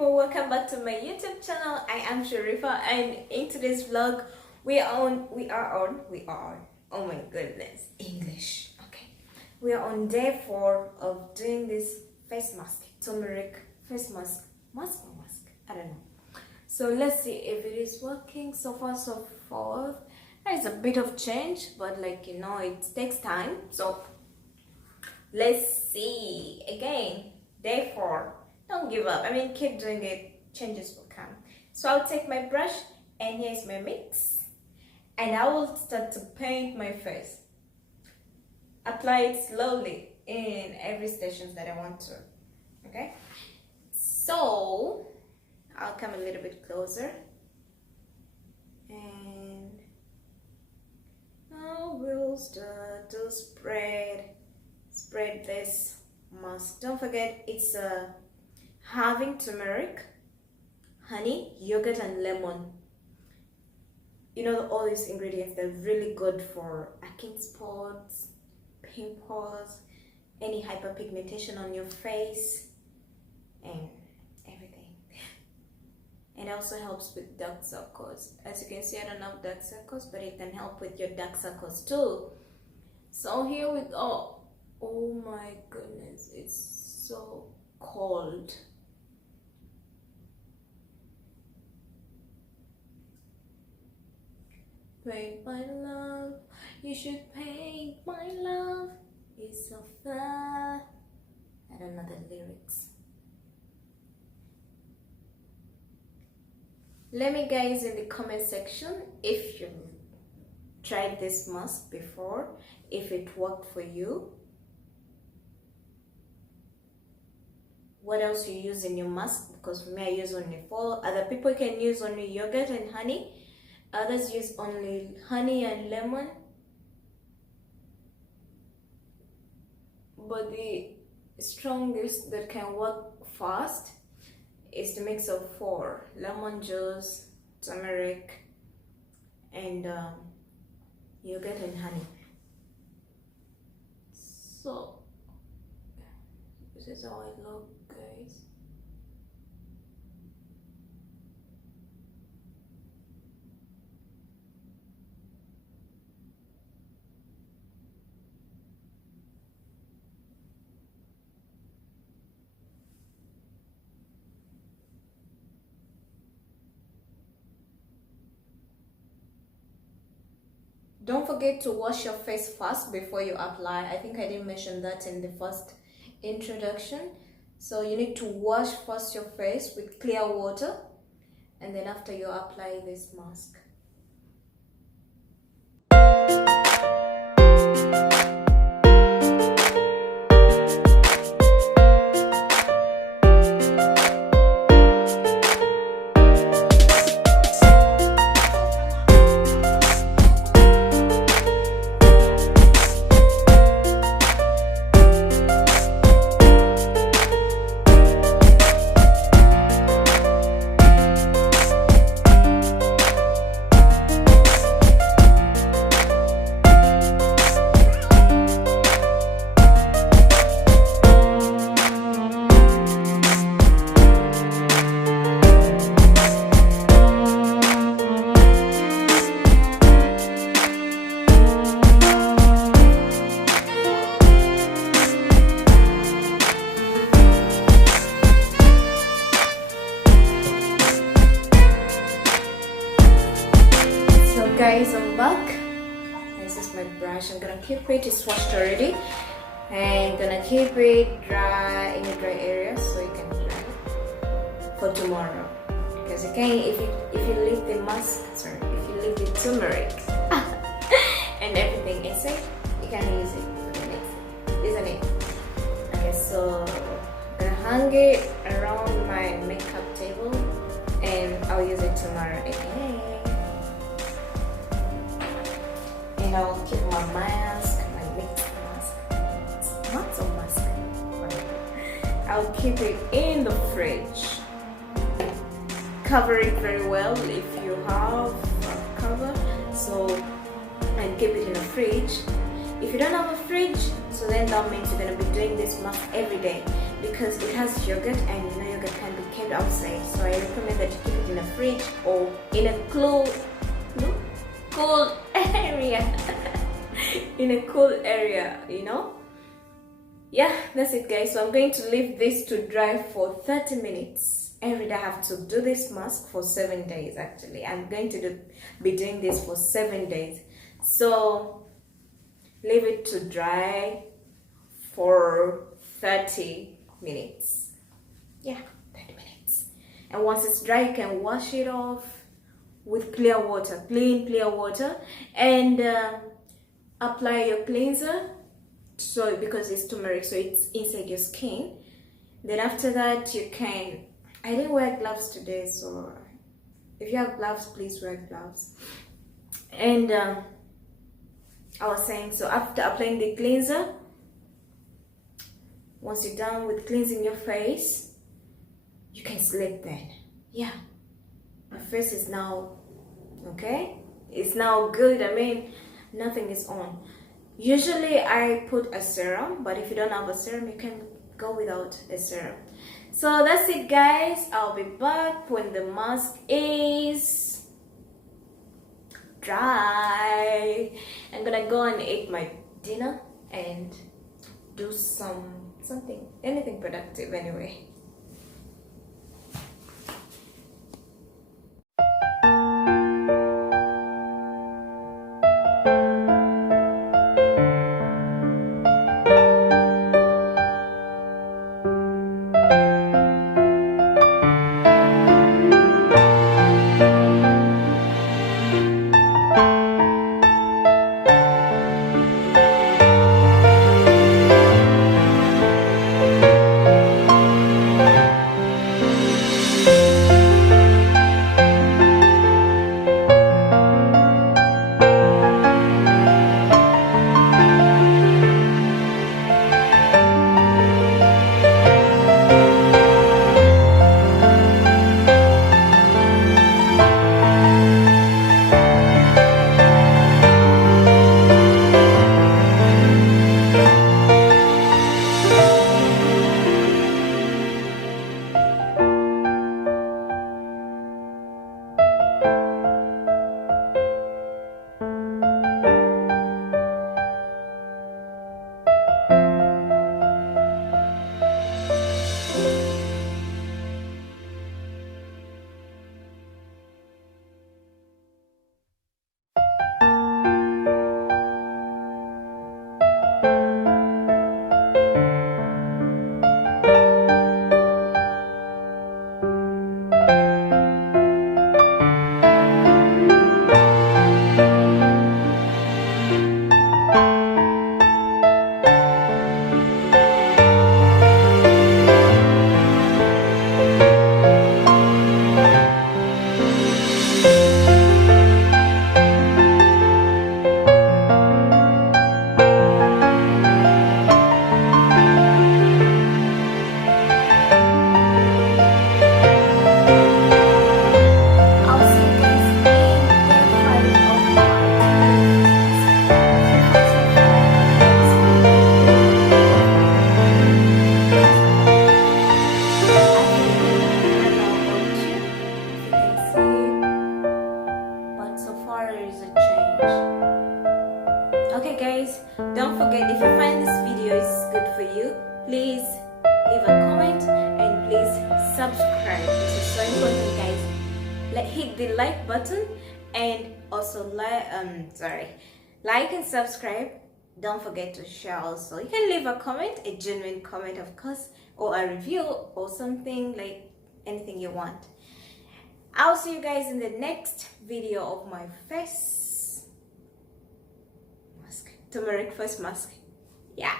people, welcome back to my YouTube channel. I am Sharifa, and in today's vlog we are on oh my goodness, English. Okay, we are on day 4 of doing this face mask, turmeric face mask. Mask, I don't know. So let's see if it is working. So far so forth, there is a bit of change, but it takes time, so let's see. Again, day 4. Don't give up. I mean, keep doing it. Changes will come. So I'll take my brush, and here's my mix, and I will start to paint my face. Apply it slowly in every station that I want to. Okay, so I'll come a little bit closer, and I will start to spread this mask. Don't forget, it's having turmeric, honey, yogurt, and lemon. You know, all these ingredients, they're really good for acne spots, pimples, any hyperpigmentation on your face, and everything. And it also helps with dark circles. As you can see, I don't have dark circles, but it can help with your dark circles too. So here we go. Oh my goodness, it's so cold. Paint my love, you should paint my love. It's so far. I don't know the lyrics. Let me guys in the comment section if you tried this mask before, if it worked for you. What else you use in your mask? Because for me, I use only 4. Other people can use only yogurt and honey. Others use only honey and lemon. But the strongest that can work fast is the mix of 4: lemon juice, turmeric, and yogurt and honey. So this is how I look, guys. Don't forget to wash your face first before you apply. I think I didn't mention that in the first introduction. So you need to wash first your face with clear water, and then after you apply this mask. Guys, I'm back. This is my brush. I'm gonna keep it, it's washed already, and gonna keep it dry in the dry area so you can dry it for tomorrow. Because again, if you leave the mask, if you leave the turmeric and everything inside, you can use it for the next day, isn't it? Okay, so I'm gonna hang it around my makeup table, and I'll use it tomorrow again. And I'll keep my mask, my mixed mask. It's not so mask. I'll keep it in the fridge. Cover it very well if you have a cover. So, and keep it in the fridge. If you don't have a fridge, so then that means you're gonna be doing this mask every day. because it has yogurt, and you know yogurt can be kept outside, so I recommend that you keep it in a fridge or in a cool area. In a cool area, you know. Yeah, that's it guys. So I'm going to leave this to dry for 30 minutes. Every day I have to do this mask for 7 days. Actually, I'm going to be doing this for 7 days, so leave it to dry for 30 minutes. Yeah, 30 minutes. And once it's dry, you can wash it off with clear water, clear water, and apply your cleanser. So because it's turmeric, so it's inside your skin. Then after that, you can, I didn't wear gloves today, so if you have gloves, please wear gloves. And I was saying, so after applying the cleanser, once you're done with cleansing your face, you can sleep then. Yeah, my face is now okay. It's now good. I mean, nothing is on. Usually I put a serum, but if you don't have a serum, you can go without a serum. So that's it guys. I'll be back when the mask is dry. I'm gonna go and eat my dinner and do anything productive anyway. Okay guys, don't forget, if you find this video is good for you, please leave a comment and please subscribe. This is so important guys. Hit the like button and also like and subscribe. Don't forget to share also. You can leave a comment, a genuine comment of course, or a review or something, like anything you want. I'll see you guys in the next video of my face mask, turmeric face mask. Yeah.